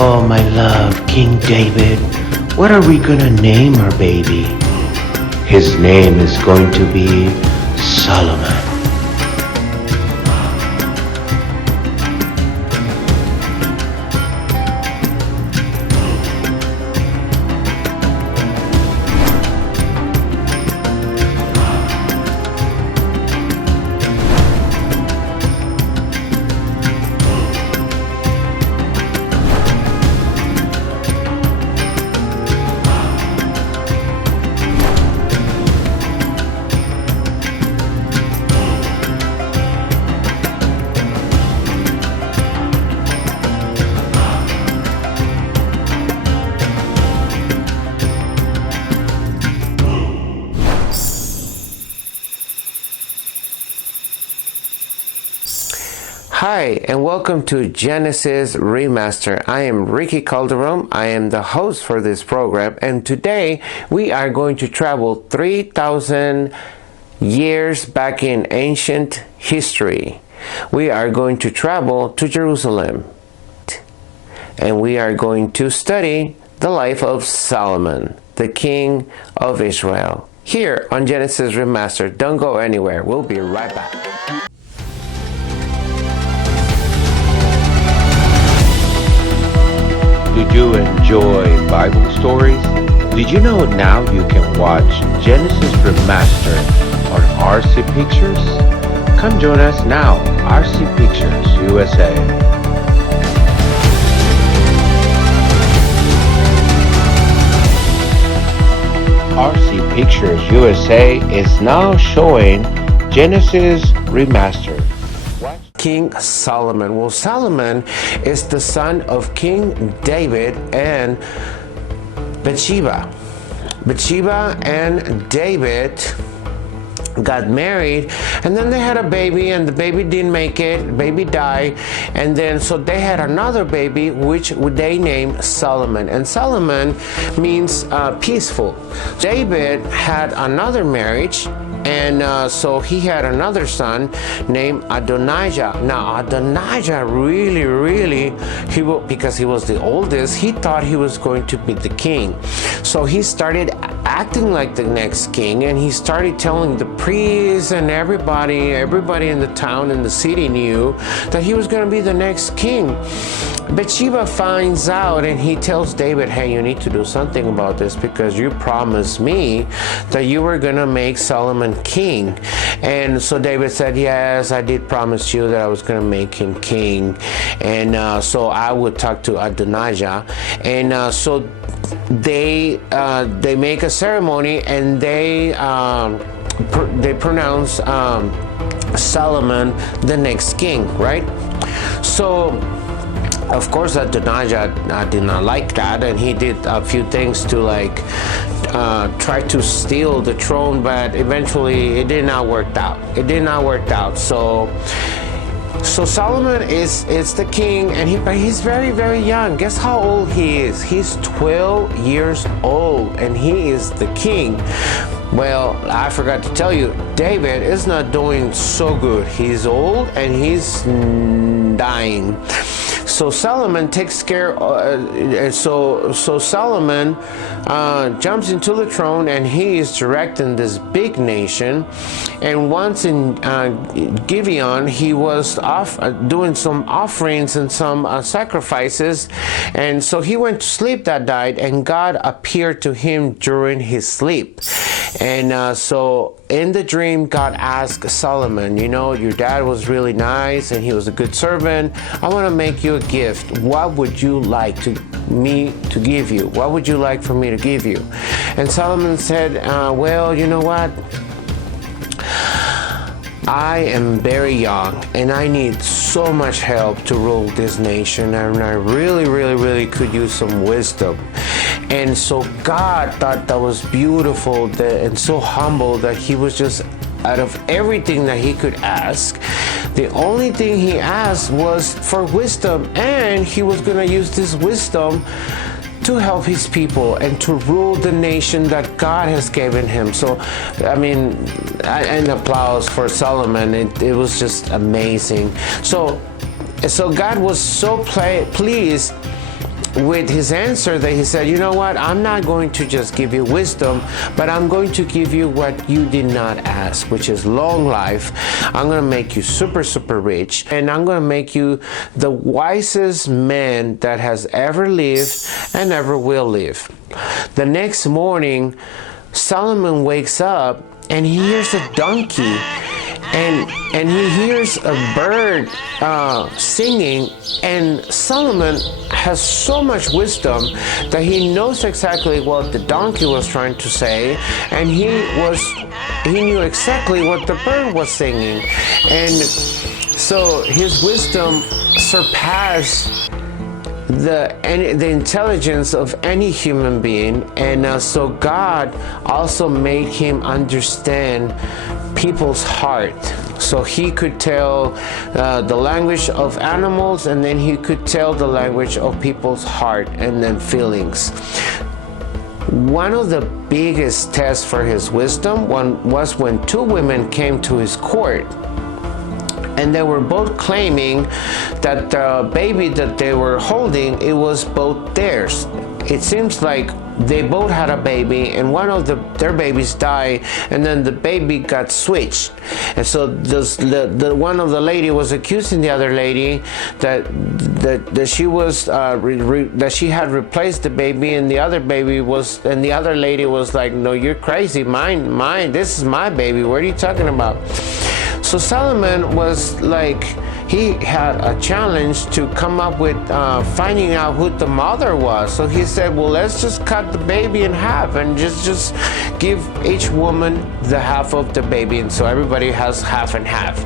Oh, my love, King David, what are we gonna name our baby? His name is going to be Solomon. Hi, and welcome to Genesis Remastered. I am Ricky Calderon. I am the host for this program, and today we are going to travel 3,000 years back in ancient history. We are going to travel to Jerusalem, and we are going to study the life of Solomon, the king of Israel, here on Genesis Remastered. Don't go anywhere. We'll be right back. Do you enjoy Bible stories? Did you know now you can watch Genesis Remastered on RC Pictures? Come join us now, RC Pictures USA. RC Pictures USA is now showing Genesis Remastered. King Solomon. Well, Solomon is the son of King David and Bathsheba. Bathsheba and David got married, and then they had a baby, and the baby didn't make it. The baby died, and then so they had another baby, which they named Solomon. And Solomon means peaceful. David had another marriage, and so he had another son named Adonijah. Now Adonijah really, because he was the oldest, he thought he was going to be the king. So he started acting like the next king, and he started telling the priests and everybody in the town and the city knew that he was going to be the next king. Bathsheba finds out, and he tells David, hey, you need to do something about this, because you promised me that you were going to make Solomon king. And so David said, yes, I did promise you that I was going to make him king, and so I would talk to Adonijah. And so they make a ceremony, and they pronounce Solomon the next king, right? So of course Adonijah did not like that, and he did a few things to try to steal the throne, but eventually it did not work out. So Solomon is the king, and but he's very young. Guess how old he is? He's 12 years old, and he is the king. Well, I forgot to tell you, David is not doing so good. He's old and he's dying. So Solomon takes care. So Solomon jumps into the throne, and he is directing this big nation. And once in Gibeon, he was doing some offerings and some sacrifices, and so he went to sleep that night, and God appeared to him during his sleep. And so in the dream, God asked Solomon, you know, your dad was really nice and he was a good servant. I want to make you a gift. What would you like me to give you? What would you like for me to give you? And Solomon said, well, you know what? I am very young, and I need so much help to rule this nation, and I really could use some wisdom. And so God thought that was beautiful and so humble that he was just, out of everything that he could ask, the only thing he asked was for wisdom, and he was going to use this wisdom to help his people and to rule the nation that God has given him. So, I mean, an applause for Solomon. It was just amazing. So God was so pleased with his answer that he said, you know what, I'm not going to just give you wisdom, but I'm going to give you what you did not ask, which is long life. I'm going to make you super, super rich, and I'm going to make you the wisest man that has ever lived and ever will live. The next morning, Solomon wakes up and he hears a donkey, and he hears a bird singing, and Solomon has so much wisdom that he knows exactly what the donkey was trying to say, and he knew exactly what the bird was singing, and so his wisdom surpassed the intelligence of any human being, and so God also made him understand people's heart. So he could tell the language of animals, and then he could tell the language of people's heart and then feelings. One of the biggest tests for his wisdom was when two women came to his court, and they were both claiming that the baby that they were holding, it was both theirs. It seems like they both had a baby, and one of their babies died, and then the baby got switched. And so the one of the lady was accusing the other lady that she was that she had replaced the baby, and the other lady was like, no, you're crazy, mine, this is my baby, what are you talking about? So Solomon was like, he had a challenge to come up with finding out who the mother was. So he said, well, let's just cut the baby in half and just give each woman the half of the baby, and so everybody has half and half.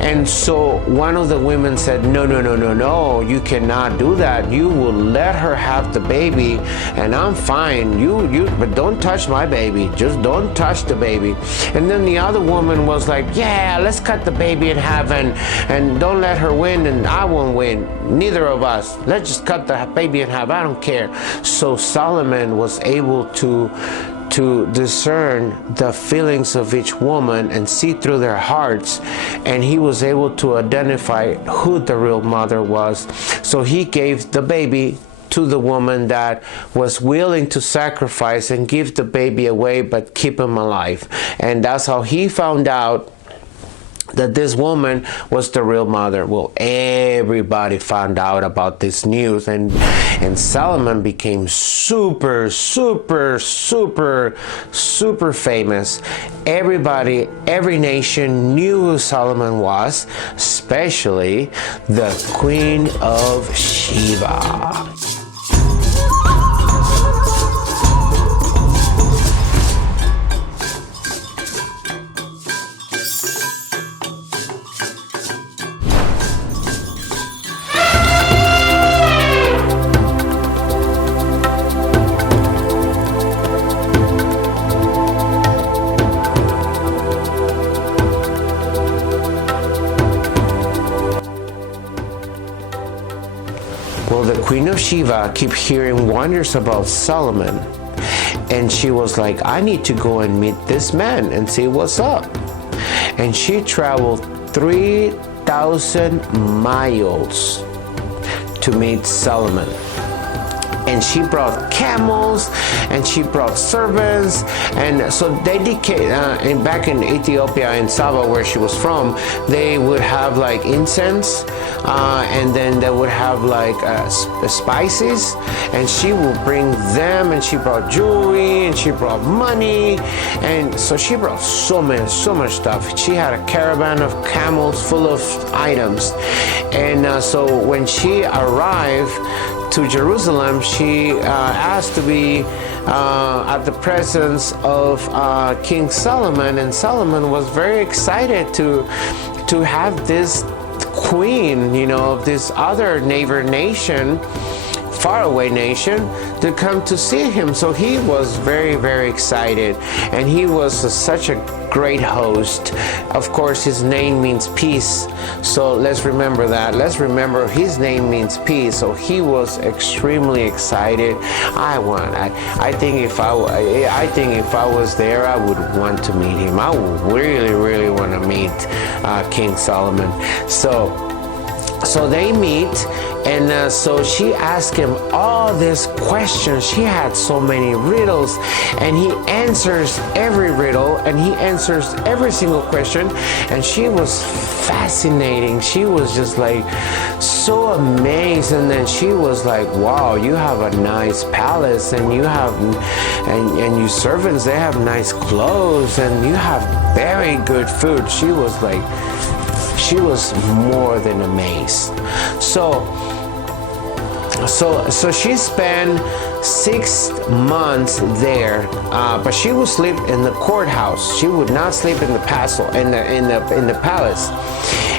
And so one of the women said, no, you cannot do that. You will let her have the baby, and I'm fine. But don't touch my baby. Just don't touch the baby. And then the other woman was like, yeah, let's cut the baby in half, and don't let her win, and I won't win. Neither of us. Let's just cut the baby in half. I don't care. So Solomon was able to discern the feelings of each woman and see through their hearts, and he was able to identify who the real mother was. So he gave the baby to the woman that was willing to sacrifice and give the baby away but keep him alive. And that's how he found out that this woman was the real mother. Well, everybody found out about this news, and Solomon became super famous. Everybody, every nation knew who Solomon was, especially the Queen of Sheba. Well, the Queen of Sheba kept hearing wonders about Solomon, and she was like, I need to go and meet this man and see what's up. And she traveled 3,000 miles to meet Solomon. And she brought camels, and she brought servants, and so they and back in Ethiopia, in Saba, where she was from, they would have like incense, and then they would have like spices, and she would bring them, and she brought jewelry, and she brought money, and so she brought so much stuff. She had a caravan of camels full of items, and so when she arrived to Jerusalem, she asked to be at the presence of King Solomon, and Solomon was very excited to have this queen, of this other neighbor nation, faraway nation, to come to see him. So he was very excited, and he was such a great host. Of course, his name means peace, so let's remember that. Let's remember his name means peace. So he was extremely excited. I think if I was there, I would want to meet him. I would really want to meet King Solomon. So So they meet, and so she asked him all these questions. She had so many riddles, and he answers every riddle, and he answers every single question, and she was fascinating. She was just like so amazed, and then she was like, wow, you have a nice palace, and you have and you servants, they have nice clothes, and you have very good food. She was like, she was more than amazed. So she spent 6 months there, but she would sleep in the courthouse. She would not sleep in the castle, in the palace.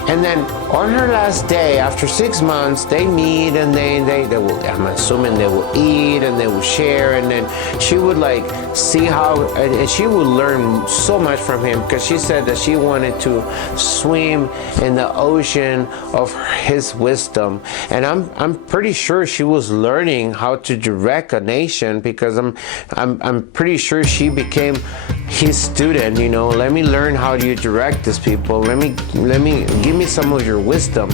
And then on her last day, after 6 months, they meet, and they will, I'm assuming they will eat, and they will share, and then she would like see how, and she would learn so much from him, because she said that she wanted to swim in the ocean of his wisdom. And I'm pretty sure she was learning how to direct a nation, because I'm pretty sure she became his student. You know, let me learn how you direct these people. Let me give me some of your wisdom.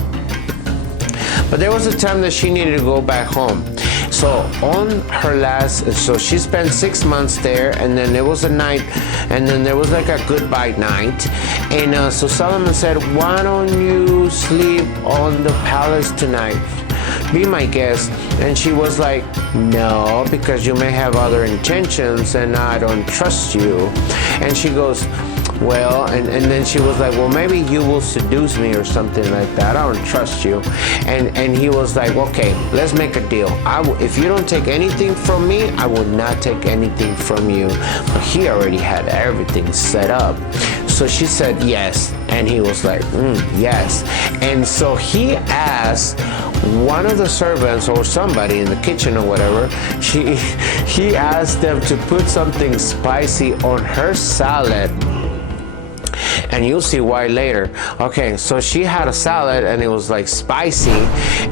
But there was a time that she needed to go back home. So on her last, so she spent 6 months there, and then there was a night, and then there was like a goodbye night. And so Solomon said, why don't you sleep on the palace tonight? Be my guest. And she was like, no, because you may have other intentions, and I don't trust you. And she goes, well, and then she was like, well, maybe you will seduce me or something like that. I don't trust you. And he was like, okay, let's make a deal. If you don't take anything from me, I will not take anything from you. But he already had everything set up. So she said yes, and he was like, yes. And so he asked one of the servants or somebody in the kitchen or whatever, he asked them to put something spicy on her salad. And you'll see why later. Okay, so she had a salad, and it was like spicy,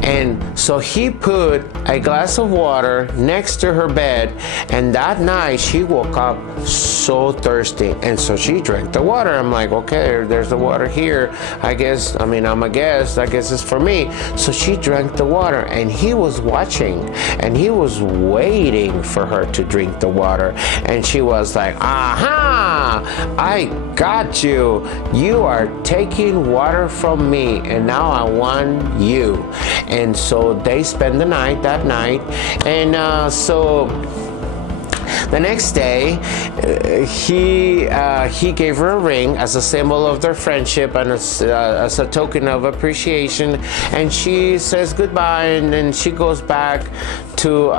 and so he put a glass of water next to her bed, and that night she woke up so thirsty, and so she drank the water. I'm like, okay, there's the water here. I guess, I mean, I'm a guest. I guess it's for me. So she drank the water, and he was watching, and he was waiting for her to drink the water, and she was like, aha, I got you. You are taking water from me, and now I want you. And so they spend the night that night, and so the next day, he gave her a ring as a symbol of their friendship and as a token of appreciation. And she says goodbye, and then she goes back to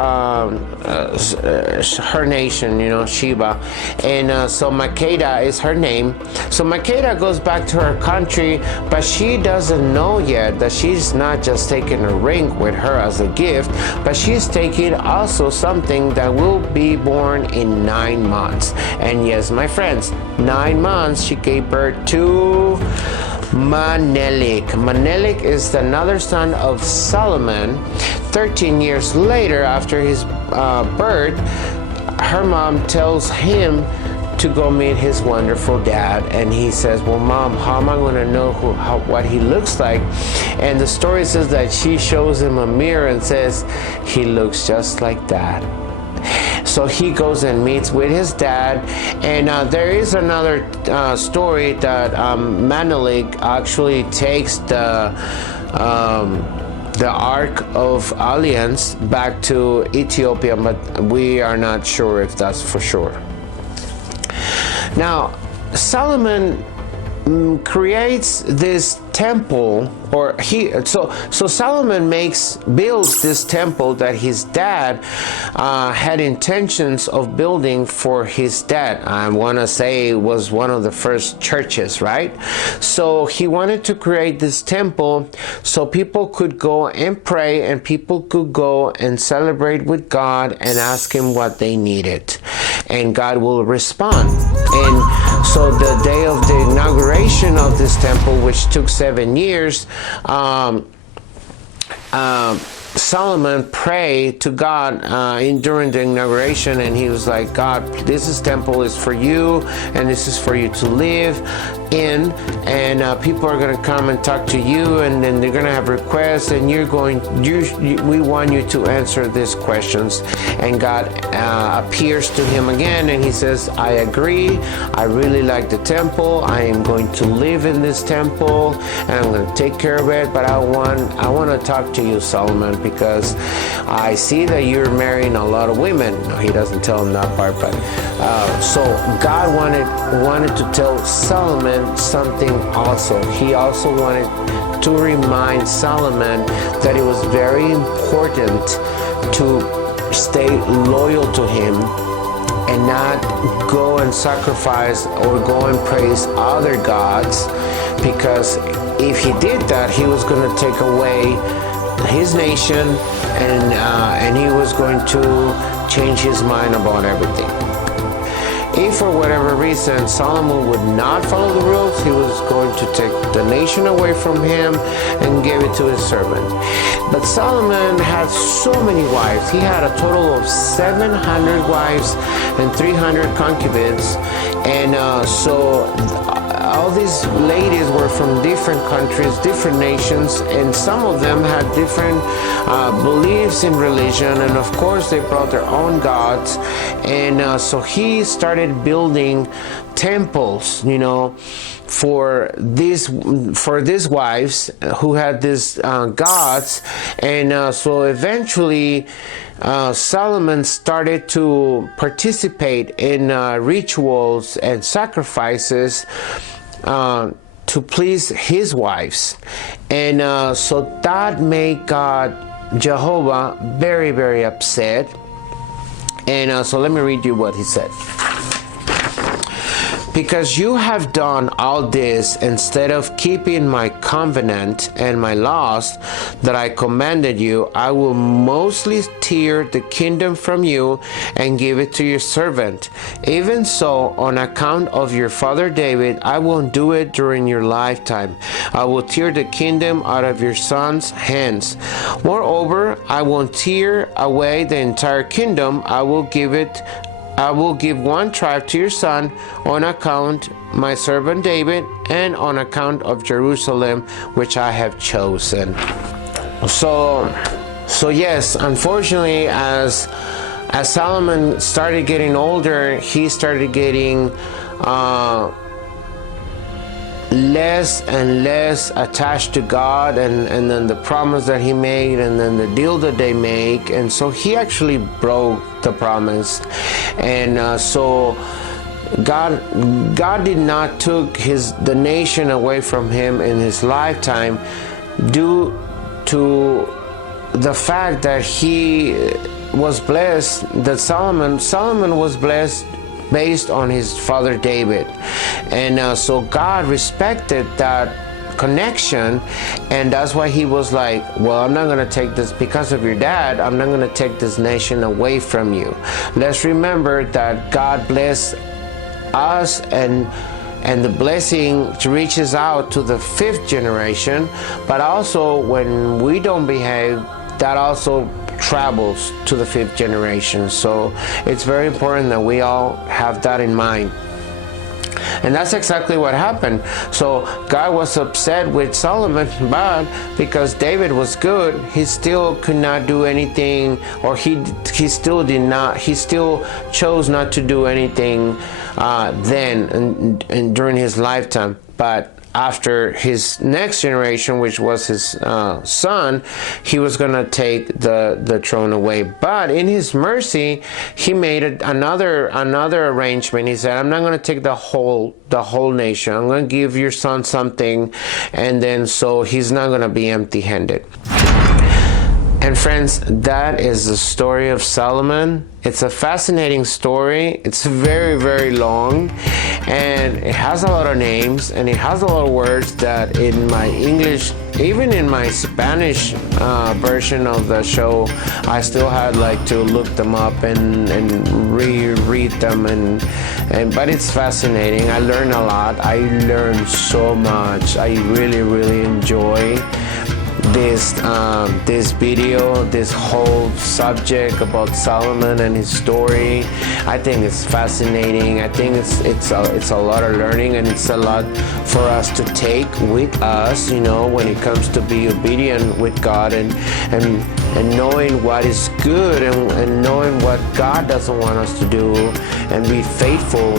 her nation, you know, Sheba. And so Makeda is her name. So Makeda goes back to her country, but she doesn't know yet that she's not just taking a ring with her as a gift, but she's taking also something that will be born in 9 months. And yes, my friends, 9 months she gave birth to Menelik. Menelik is another son of Solomon. 13 years later, after his birth, her mom tells him to go meet his wonderful dad, and he says, well, Mom, how am I going to know what he looks like? And the story says that she shows him a mirror and says, he looks just like Dad. So he goes and meets with his dad, and there is another story that Menelik actually takes the Ark of Alliance back to Ethiopia, but we are not sure if that's for sure. Now, Solomon creates this temple, or so Solomon builds this temple that his dad had intentions of building for his dad. I want to say it was one of the first churches, right? So he wanted to create this temple so people could go and pray, and people could go and celebrate with God and ask him what they needed, and God will respond. And so the day of the inauguration of this temple, which took 7 years, Solomon prayed to God during the inauguration, and he was like, God, this temple is for you, and this is for you to live in, and people are going to come and talk to you, and then they're going to have requests, and we want you to answer these questions. And God appears to him again, and he says, I agree, I really like the temple, I am going to live in this temple, and I'm going to take care of it, but I want to talk to you, Solomon, because I see that you're marrying a lot of women. No, he doesn't tell him that part, but so God wanted to tell Solomon something also. He also wanted to remind Solomon that it was very important to stay loyal to him and not go and sacrifice or go and praise other gods, because if he did that, he was going to take away his nation, and he was going to change his mind about everything. If for whatever reason Solomon would not follow the rules, he was going to take the nation away from him and give it to his servant. But Solomon had so many wives. He had a total of 700 wives and 300 concubines, and so all these ladies were from different countries, different nations, and some of them had different beliefs in religion, and of course they brought their own gods. And so he started building temples, for these wives who had these gods. And so eventually Solomon started to participate in rituals and sacrifices to please his wives. And so that made Jehovah very, very upset. And so let me read you what he said. Because you have done all this instead of keeping my covenant and my laws that I commanded you, I will mostly tear the kingdom from you and give it to your servant. Even so, on account of your father David, I won't do it during your lifetime. I will tear the kingdom out of your son's hands. Moreover, I won't tear away the entire kingdom. I will give one tribe to your son on account my servant David and on account of Jerusalem, which I have chosen. So yes, unfortunately, as Solomon started getting older, he started getting less and less attached to God, and then the promise that he made, and then the deal that they make, and so he actually broke the promise. And so God did not took the nation away from him in his lifetime due to the fact that he was blessed, that Solomon was blessed based on his father David. And so God respected that connection, and that's why he was like, well, I'm not going to take this because of your dad, I'm not going to take this nation away from you. Let's remember that God blessed us, and the blessing reaches out to the 5th generation, but also when we don't behave, that also travels to the 5th generation. So it's very important that we all have that in mind. And that's exactly what happened. So God was upset with Solomon, but because David was good, he still could not do anything, or he still chose not to do anything then and during his lifetime. But after his next generation, which was his son, he was going to take the throne away. But in his mercy, he made another arrangement. He said, I'm not going to take the whole nation. I'm going to give your son something, and then so he's not going to be empty-handed. And friends, that is the story of Solomon. It's a fascinating story. It's very, very long, and it has a lot of names, and it has a lot of words that in my English, even in my Spanish version of the show, I still had to look them up and reread them, but it's fascinating. I learned a lot. I learned so much. I really, really enjoy this video, this whole subject about Solomon and his story. I think it's fascinating. I think it's a lot of learning, and it's a lot for us to take with us, when it comes to be obedient with God and knowing what is good and knowing what God doesn't want us to do, and be faithful,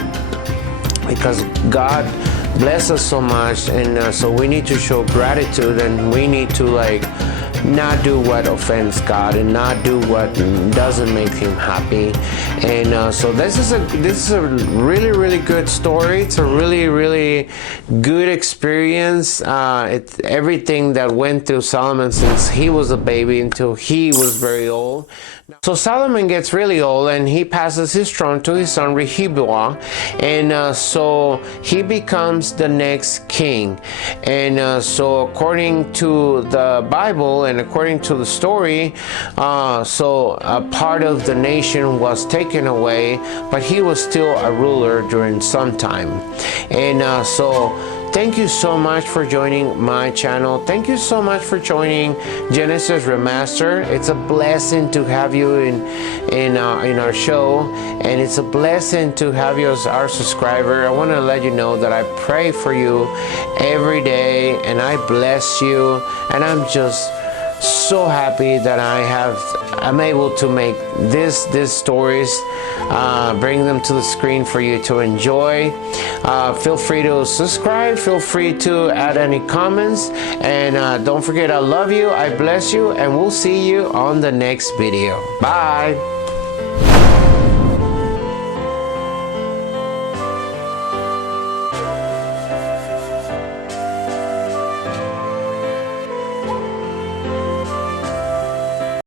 because God bless us so much, and so we need to show gratitude, and we need to not do what offends God and not do what doesn't make him happy. And so this is a really, really good story. It's a really, really good experience. It's everything that went through Solomon since he was a baby until he was very old. So Solomon gets really old, and he passes his throne to his son Rehoboam, and so he becomes the next king. And so according to the Bible and according to the story, so a part of the nation was taken away, but he was still a ruler during some time. And so thank you so much for joining my channel. Thank you so much for joining Genesis Remastered. It's a blessing to have you in our show, and it's a blessing to have you as our subscriber. I want to let you know that I pray for you every day, and I bless you, and I'm just so happy that I'm able to make these stories, bring them to the screen for you to enjoy. Feel free to subscribe, feel free to add any comments, and don't forget, I love you, I bless you, and we'll see you on the next video. Bye.